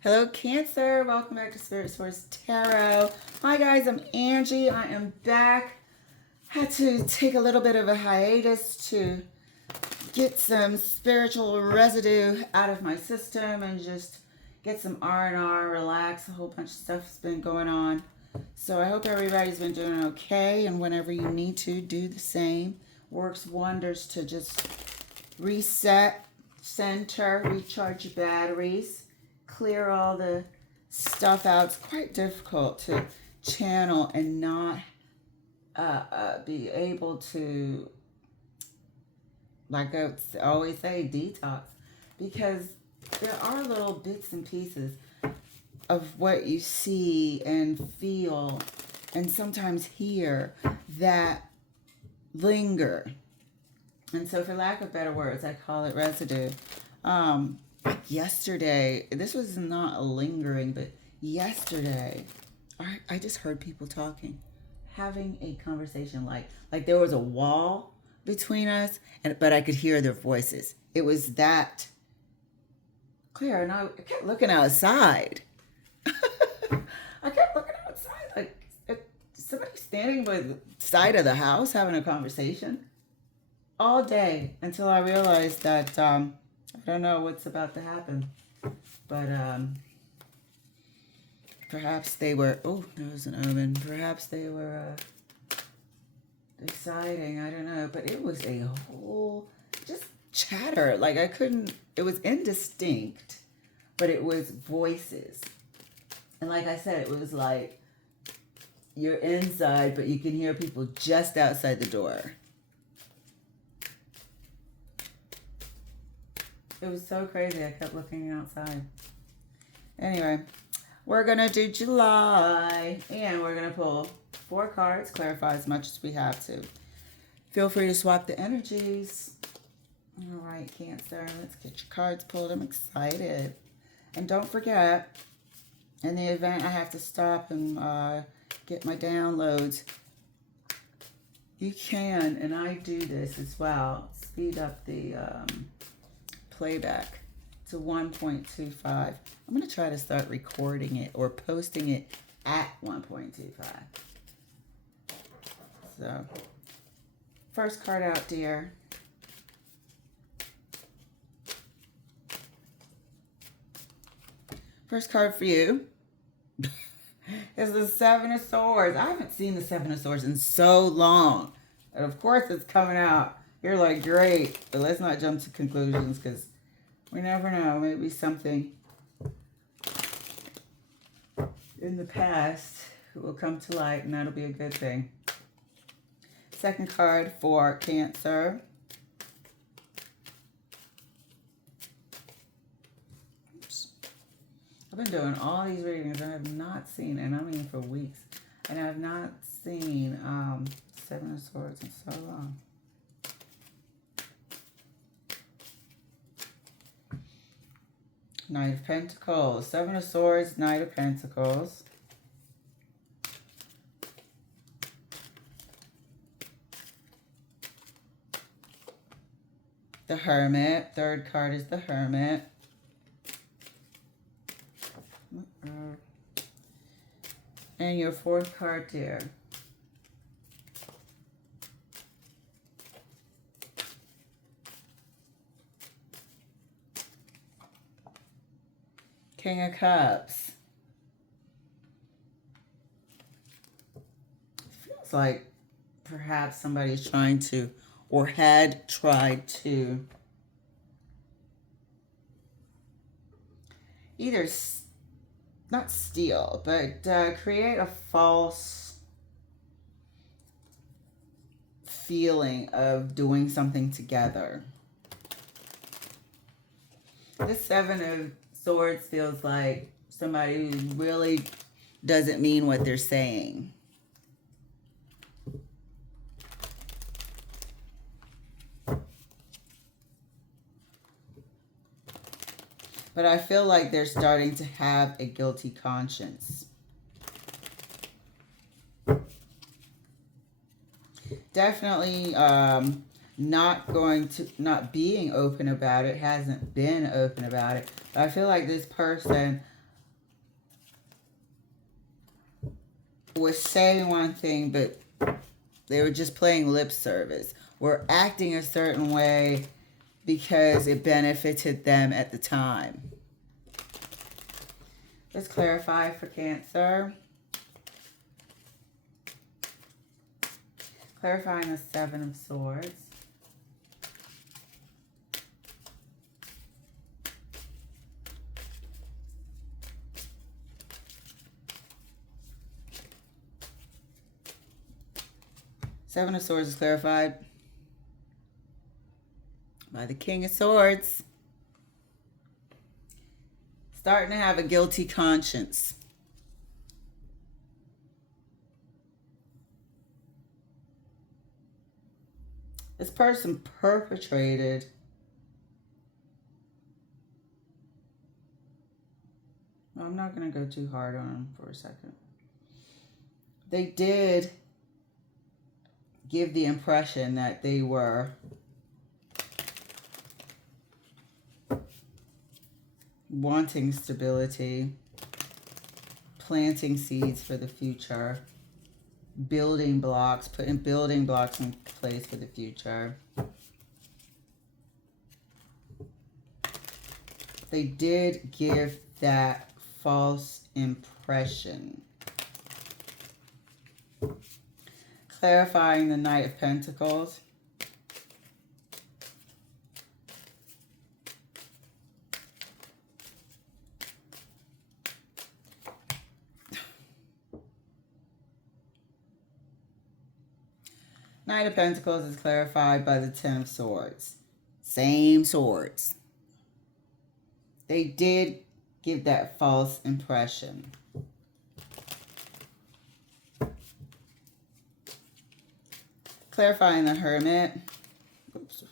Hello, Cancer. Welcome back to Spirit Source Tarot. Hi, guys. I'm Angie. I am back. Had to take a little bit of a hiatus to get some spiritual residue out of my system and just get some R&R, relax. A whole bunch of stuff's been going on. So I hope everybody's been doing okay, and whenever you need to, do the same. Works wonders to just reset, center, recharge your batteries, clear all the stuff out. It's quite difficult to channel and not be able to, like I always say, detox, because there are little bits and pieces of what you see and feel and sometimes hear that linger. And so, for lack of better words, I call it residue. Like yesterday, this was not a lingering, but yesterday, I just heard people talking, having a conversation like there was a wall between us, but I could hear their voices. It was that clear, and I kept looking outside. I kept looking outside, like somebody standing by the side of the house having a conversation all day until I realized that I don't know what's about to happen, but perhaps they were. Oh, there was an omen. Perhaps they were deciding. I don't know, but it was a whole just chatter. Like I couldn't. It was indistinct, but it was voices, and like I said, it was like you're inside, but you can hear people just outside the door. It was so crazy. I kept looking outside. Anyway, we're going to do July, and we're going to pull 4 cards, clarify as much as we have to. Feel free to swap the energies. All right, Cancer, let's get your cards pulled. I'm excited. And don't forget, in the event I have to stop and get my downloads, you can, and I do this as well, speed up the playback to 1.25. I'm going to try to start recording it or posting it at 1.25. So, first card out, dear. First card for you is the Seven of Swords. I haven't seen the Seven of Swords in so long. And of course it's coming out. You're like, great. But let's not jump to conclusions because we never know. Maybe something in the past will come to light, and that'll be a good thing. Second card for Cancer. Oops. I've been doing all these readings. I have not seen, and I mean for weeks, and I have not seen Seven of Swords in so long. Knight of Pentacles. Seven of Swords, Knight of Pentacles. The Hermit. Third card is the Hermit. And your fourth card, dear. King of Cups. It feels like perhaps somebody's trying to, or had tried to, either not steal, but create a false feeling of doing something together. This Seven of Swords feels like somebody who really doesn't mean what they're saying. But I feel like they're starting to have a guilty conscience. Definitely not being open about it, hasn't been open about it. But I feel like this person was saying one thing, but they were just playing lip service, were acting a certain way because it benefited them at the time. Let's clarify for Cancer. Clarifying the Seven of Swords. Seven of Swords is clarified by the King of Swords. Starting to have a guilty conscience. This person perpetrated I'm not going to go too hard on them for a second. They did give the impression that they were wanting stability, planting seeds for the future, building blocks, putting building blocks in place for the future. They did give that false impression. Clarifying the Knight of Pentacles. Knight of Pentacles is clarified by the Ten of Swords. Same swords. They did give that false impression. Clarifying the Hermit. Oops.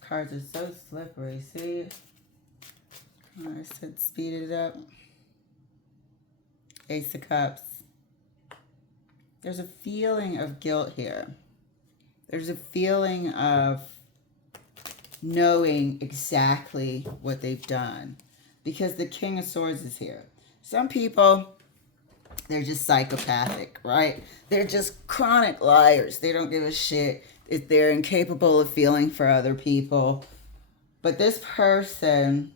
Cards are so slippery, see? I said speed it up. Ace of Cups. There's a feeling of guilt here. There's a feeling of knowing exactly what they've done. Because the King of Swords is here. Some people, they're just psychopathic, right? They're just chronic liars. They don't give a shit. They're incapable of feeling for other people. But this person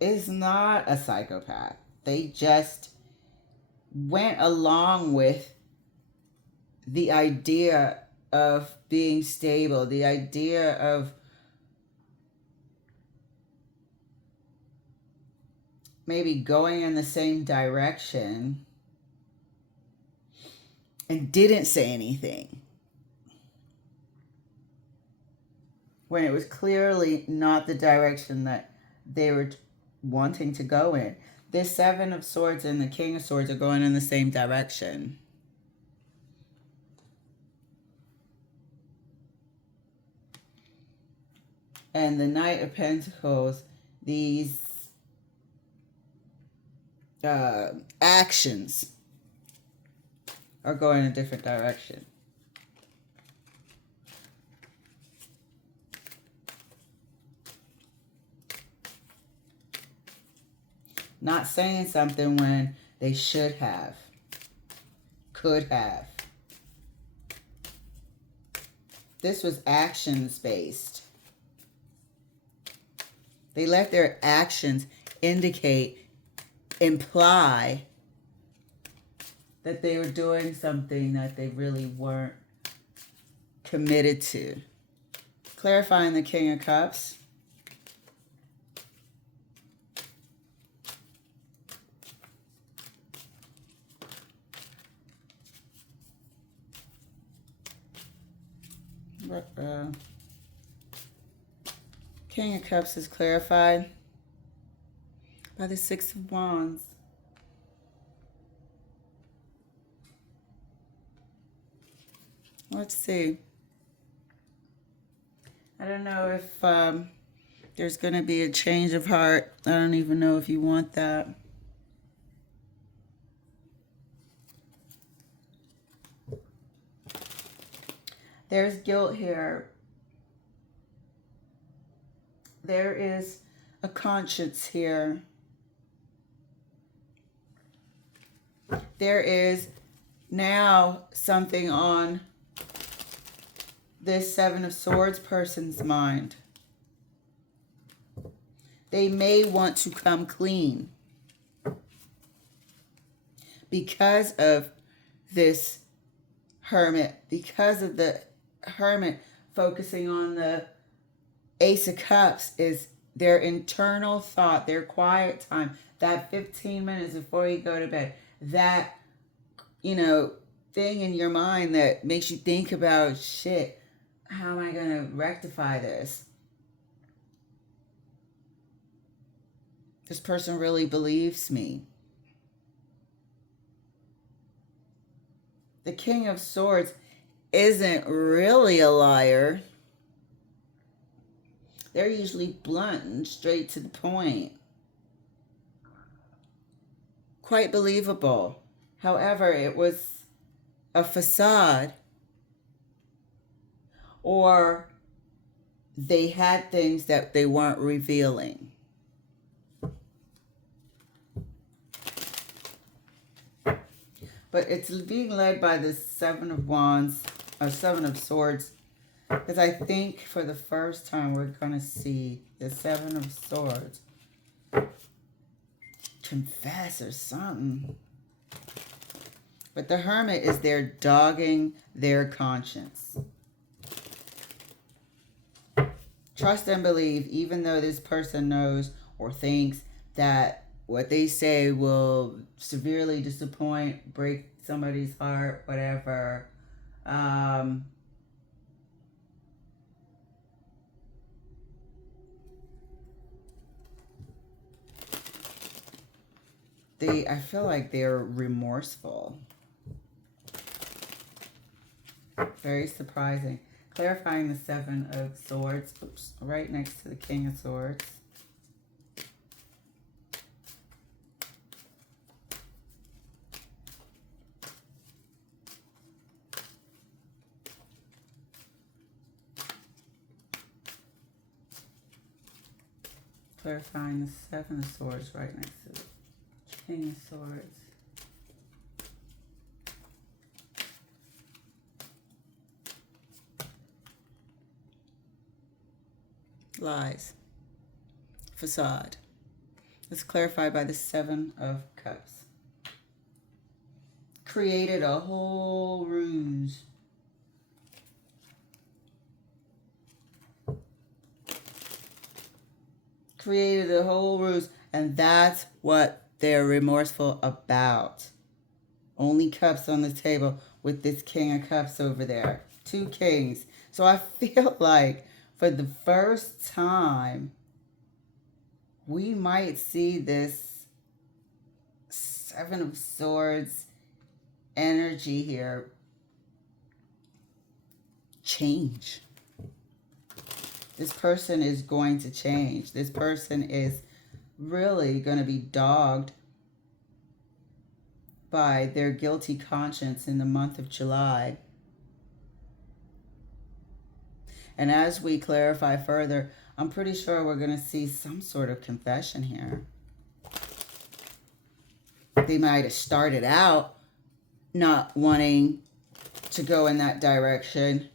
is not a psychopath. They just went along with the idea of being stable, the idea of maybe going in the same direction and didn't say anything when it was clearly not the direction that they were wanting to go in. This Seven of Swords and the King of Swords are going in the same direction. And the Knight of Pentacles, these actions are going in a different direction. Not saying something when they should have, could have. This was actions based. They let their actions indicate, imply that they were doing something that they really weren't committed to. Clarifying the King of Cups. King of Cups is clarified by the Six of Wands. Let's see. I don't know if there's going to be a change of heart. I don't even know if you want that. There's guilt here. There is a conscience here. There is now something on this Seven of Swords person's mind. They may want to come clean because of this Hermit, because of the Hermit focusing on the Ace of Cups is their internal thought, their quiet time, that 15 minutes before you go to bed, that, thing in your mind that makes you think about, shit, how am I going to rectify this? This person really believes me. The King of Swords isn't really a liar. They're usually blunt and straight to the point. Quite believable. However, it was a facade. Or they had things that they weren't revealing. But it's being led by the Seven of Wands, or Seven of Swords. Because I think for the first time we're going to see the Seven of Swords confess or something. But the Hermit is there dogging their conscience. Trust and believe, even though this person knows or thinks that what they say will severely disappoint, break somebody's heart, whatever. I feel like they're remorseful. Very surprising. Clarifying the Seven of Swords. Oops, right next to the King of Swords. Clarifying the Seven of Swords right next to the King of Swords. Lies. Facade. It's clarified by the Seven of Cups. Created a whole ruse. Created a whole ruse, and that's what they're remorseful about. Only cups on the table with this King of Cups over there. Two kings. So I feel like for the first time, we might see this Seven of Swords energy here change. This person is going to change. This person is really going to be dogged by their guilty conscience in the month of July. And as we clarify further, I'm pretty sure we're going to see some sort of confession here. They might have started out not wanting to go in that direction,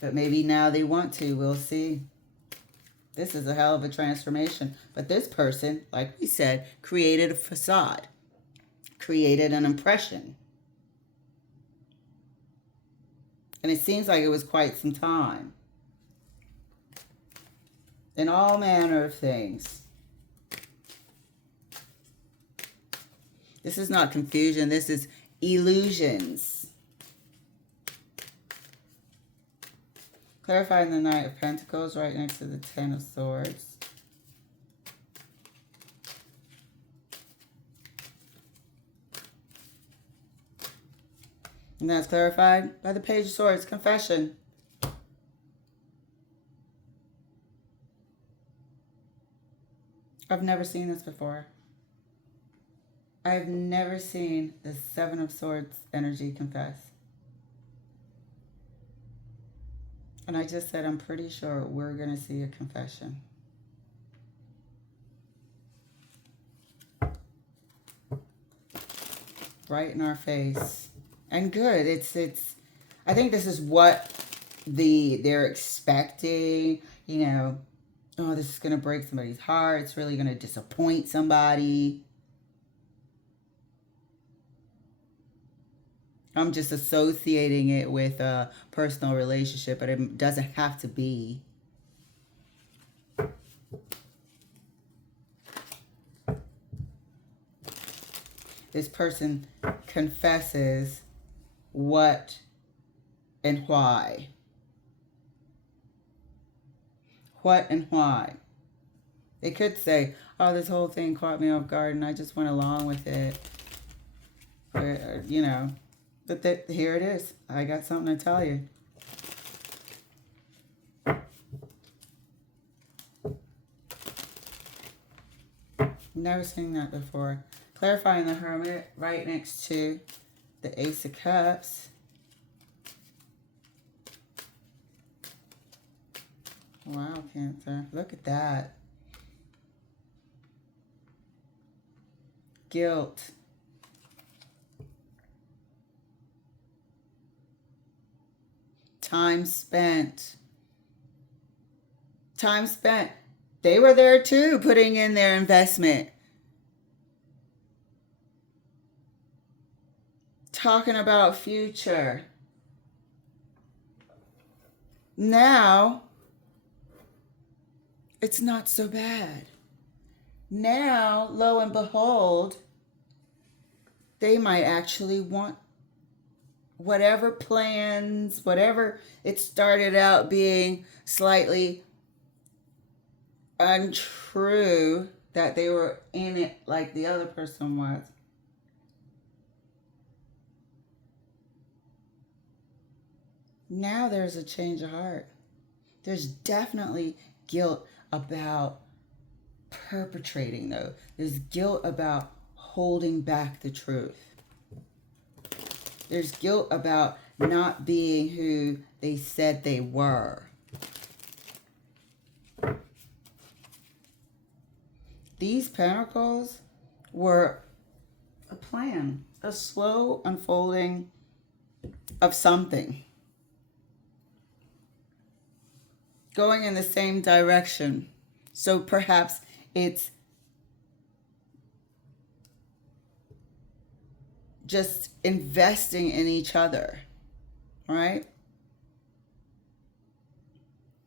but maybe now they want to. We'll see. This is a hell of a transformation. But this person, like we said, created a facade, created an impression. And it seems like it was quite some time. In all manner of things. This is not confusion. This is illusions. Clarifying the Knight of Pentacles right next to the Ten of Swords. And that's clarified by the Page of Swords. Confession. I've never seen this before. I've never seen the Seven of Swords energy confess. And I just said, I'm pretty sure we're going to see a confession. Right in our face. And good. I think this is what they're expecting, you know, oh, this is going to break somebody's heart. It's really going to disappoint somebody. I'm just associating it with a personal relationship, but it doesn't have to be. This person confesses what and why. What and why. They could say, oh, this whole thing caught me off guard and I just went along with it. Or, you know, but here it is. I got something to tell you. Never seen that before. Clarifying the Hermit right next to the Ace of Cups. Wow, Cancer. Look at that. Guilt. Time spent. Time spent. They were there too, putting in their investment. Talking about future. Now, it's not so bad. Now, lo and behold, they might actually want whatever plans, whatever it started out being slightly untrue that they were in it like the other person was. Now there's a change of heart. There's definitely guilt about perpetrating, though. There's guilt about holding back the truth. There's guilt about not being who they said they were. These pentacles were a plan, a slow unfolding of something. Going in the same direction. So perhaps it's just investing in each other, right?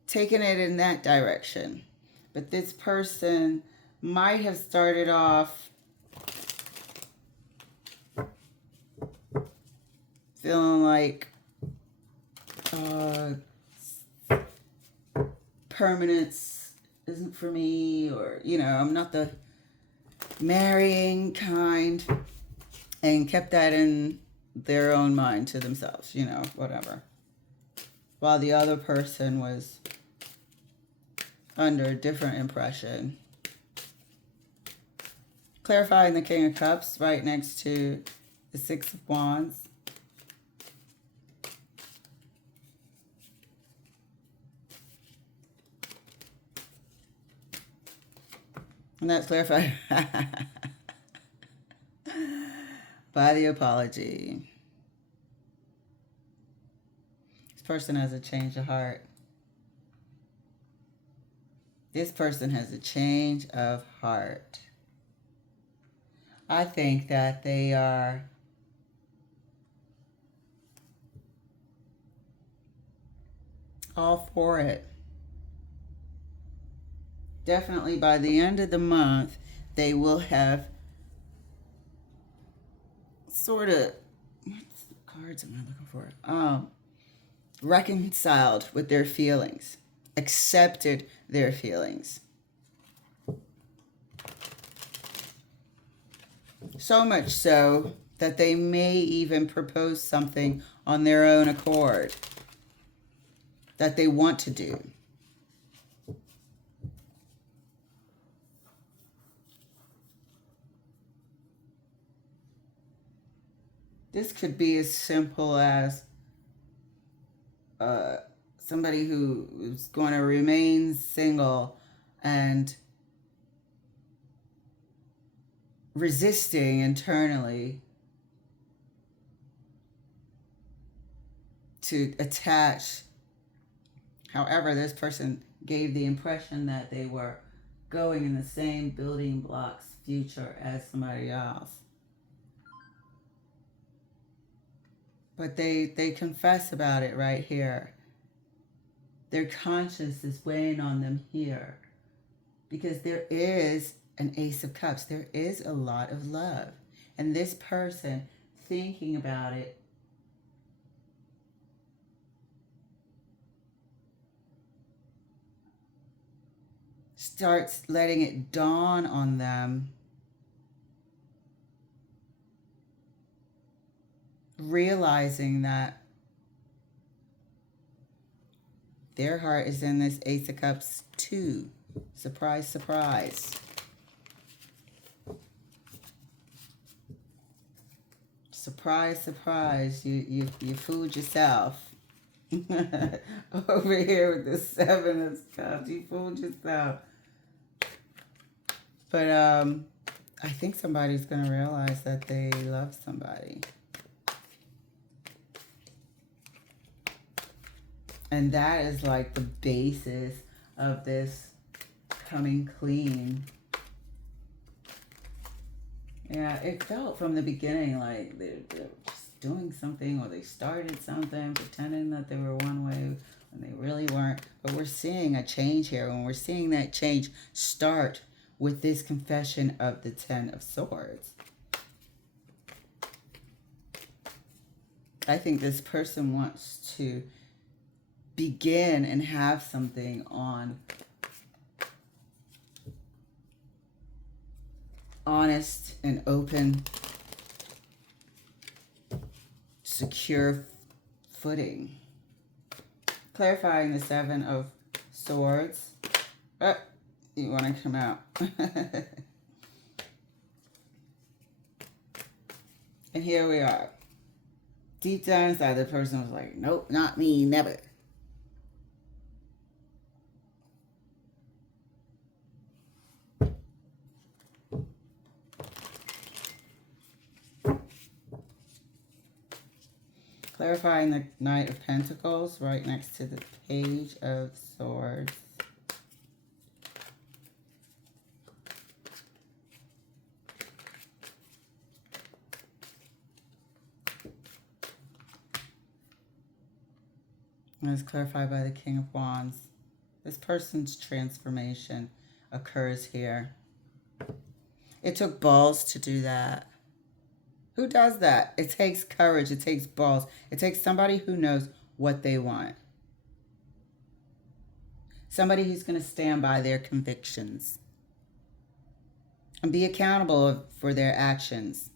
Taking it in that direction. But this person might have started off feeling like permanence isn't for me, or, you know, I'm not the marrying kind, and kept that in their own mind to themselves, you know, whatever. While the other person was under a different impression. Clarifying the King of Cups right next to the Six of Wands. And that's clarified by the apology. This person has a change of heart. This person has a change of heart. I think that they are all for it. Definitely by the end of the month, they will have sort of, what's the cards am I looking for? Reconciled with their feelings, accepted their feelings. So much so that they may even propose something on their own accord that they want to do. This could be as simple as somebody who is going to remain single and resisting internally to attach. However, this person gave the impression that they were going in the same building blocks future as somebody else. But they confess about it right here. Their conscience is weighing on them here. Because there is an Ace of Cups. There is a lot of love. And this person thinking about it starts letting it dawn on them, realizing that their heart is in this Ace of Cups too. Surprise, surprise. Surprise, surprise. You fooled yourself. Over here with the Seven of Cups, you fooled yourself. But I think somebody's going to realize that they love somebody. And that is like the basis of this coming clean. Yeah, it felt from the beginning like they're just doing something, or they started something, pretending that they were one way when they really weren't. But we're seeing a change here, and we're seeing that change start with this confession of the Ten of Swords. I think this person wants to begin and have something on honest and open, secure footing. Clarifying the Seven of Swords. Oh, you want to come out. And here we are. Deep down inside, the person was like, nope, not me, never. Clarifying the Knight of Pentacles right next to the Page of Swords. And it's clarified by the King of Wands. This person's transformation occurs here. It took balls to do that. Who does that? It takes courage. It takes balls. It takes somebody who knows what they want. Somebody who's going to stand by their convictions and be accountable for their actions.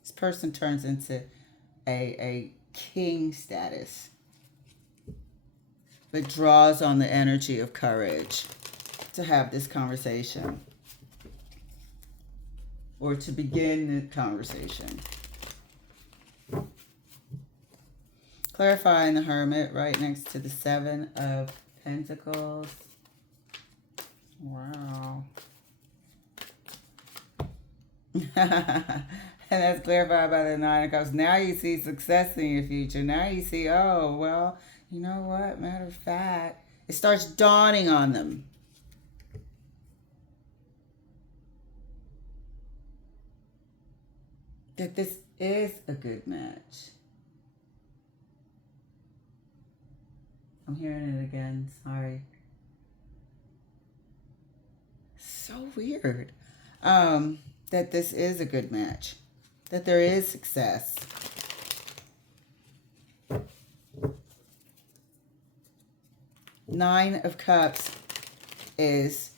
This person turns into a king status, but draws on the energy of courage to have this conversation, or to begin the conversation. Clarifying the Hermit right next to the Seven of Pentacles. Wow. And that's clarified by the Nine of Cups. Now you see success in your future. Now you see, oh, well, you know what? Matter of fact, it starts dawning on them. That this is a good match. I'm hearing it again. Sorry. So weird. That this is a good match. That there is success. Nine of Cups is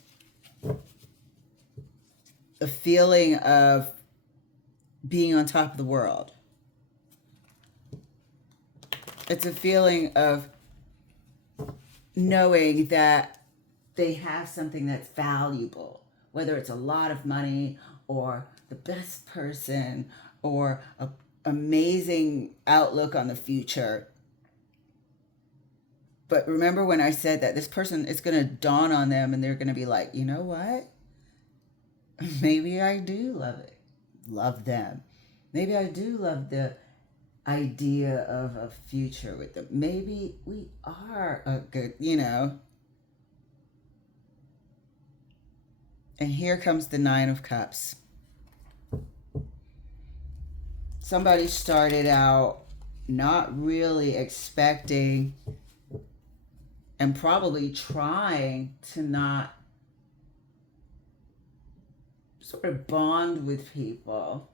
a feeling of being on top of the world. It's a feeling of knowing that they have something that's valuable, whether it's a lot of money or the best person or an amazing outlook on the future. But remember when I said that this person, it's going to dawn on them and they're going to be like, you know what? Maybe I do love them. Maybe I do love the idea of a future with them. Maybe we are a good, And here comes the Nine of Cups. Somebody started out not really expecting and probably trying to not sort of bond with people,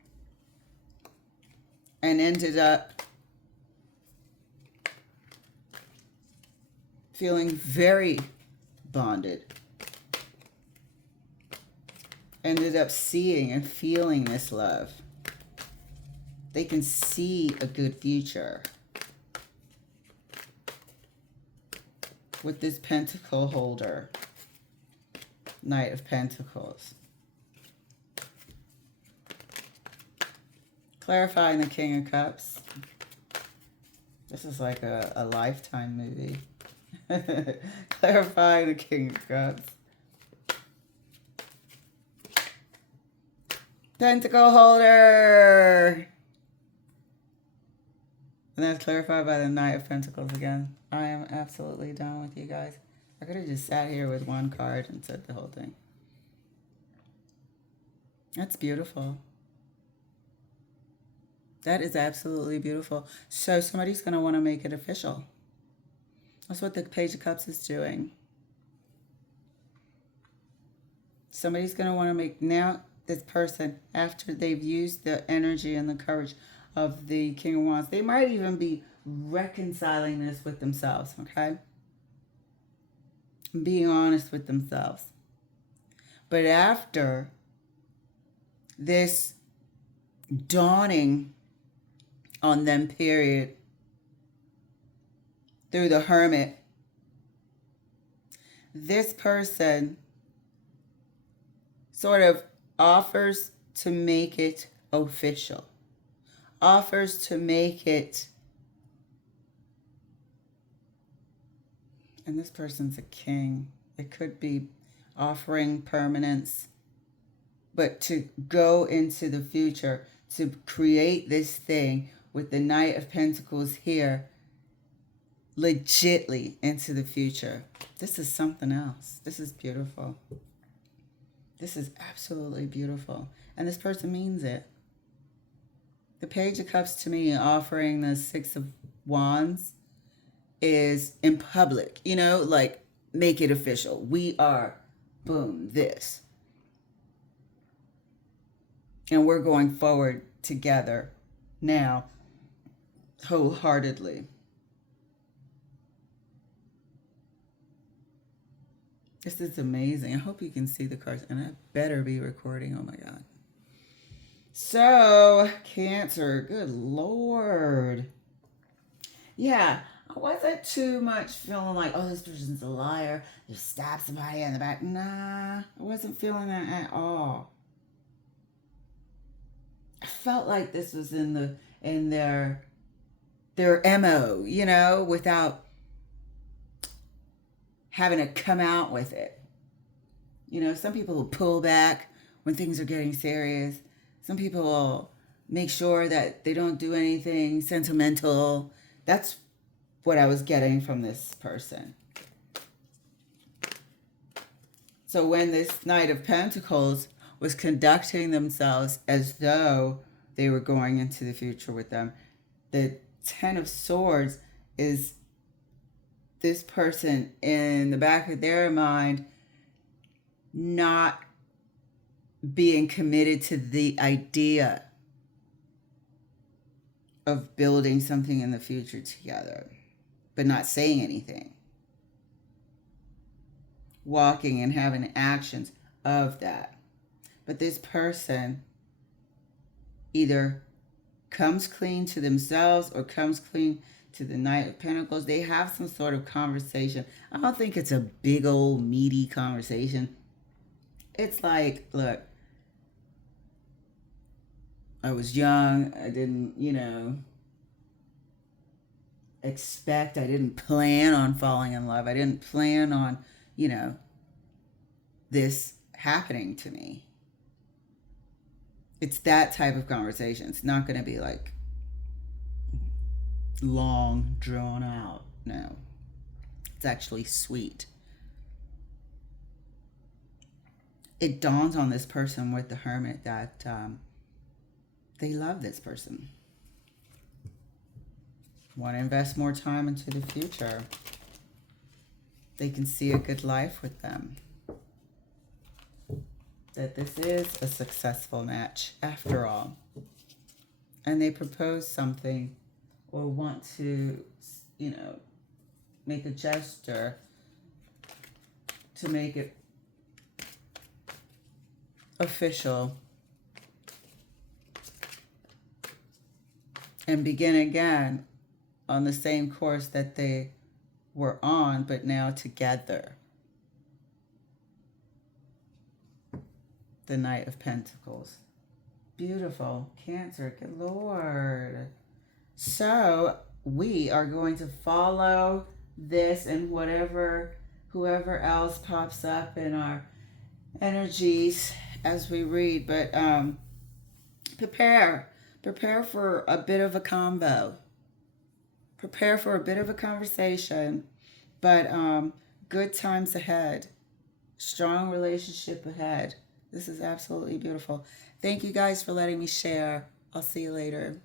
and ended up feeling very bonded. Ended up seeing and feeling this love. They can see a good future with this pentacle holder, Knight of Pentacles. Clarifying the King of Cups. This is like a Lifetime movie. Clarifying the King of Cups. Pentacle holder. And that's clarified by the Knight of Pentacles again. I am absolutely done with you guys. I could have just sat here with one card and said the whole thing. That's beautiful. That is absolutely beautiful. So somebody's going to want to make it official. That's what the Page of Cups is doing. Somebody's going to want to make now this person, after they've used the energy and the courage of the King of Wands, they might even be reconciling this with themselves, okay? Being honest with themselves. But after this dawning on them period, through the Hermit, this person sort of offers to make it official, offers to make it, and this person's a king. It could be offering permanence, but to go into the future, to create this thing with the Knight of Pentacles here, legitly into the future. This is something else. This is beautiful. This is absolutely beautiful. And this person means it. The Page of Cups to me, offering the Six of Wands, is in public. You know, like, make it official. We are, boom, this. And we're going forward together now, wholeheartedly. This is amazing. I hope you can see the cards. And I better be recording. Oh, my God. So, Cancer. Good Lord. Yeah, I wasn't too much feeling like, oh, this person's a liar. You stab somebody in the back. Nah, I wasn't feeling that at all. I felt like this was in their MO, you know, without having to come out with it. You know, some people will pull back when things are getting serious. Some people will make sure that they don't do anything sentimental. That's what I was getting from this person. So when this Knight of Pentacles was conducting themselves as though they were going into the future with them, the Ten of Swords is this person in the back of their mind not being committed to the idea of building something in the future together, but not saying anything. Walking and having actions of that. But this person either comes clean to themselves or comes clean to the Knight of Pentacles. They have some sort of conversation. I don't think it's a big old meaty conversation. It's like, look, I was young. I didn't, expect, I didn't plan on falling in love. I didn't plan on, this happening to me. It's that type of conversation. It's not going to be like long, drawn out. No, it's actually sweet. It dawns on this person with the hermit that they love this person, want to invest more time into the future. They can see a good life with them. That this is a successful match after all. And they propose something or want to, make a gesture to make it official and begin again on the same course that they were on, but now together. The Knight of Pentacles. Beautiful. Cancer. Good Lord. So we are going to follow this and whoever else pops up in our energies as we read. But prepare for a bit of a combo. Prepare for a bit of a conversation. But good times ahead. Strong relationship ahead. This is absolutely beautiful. Thank you guys for letting me share. I'll see you later.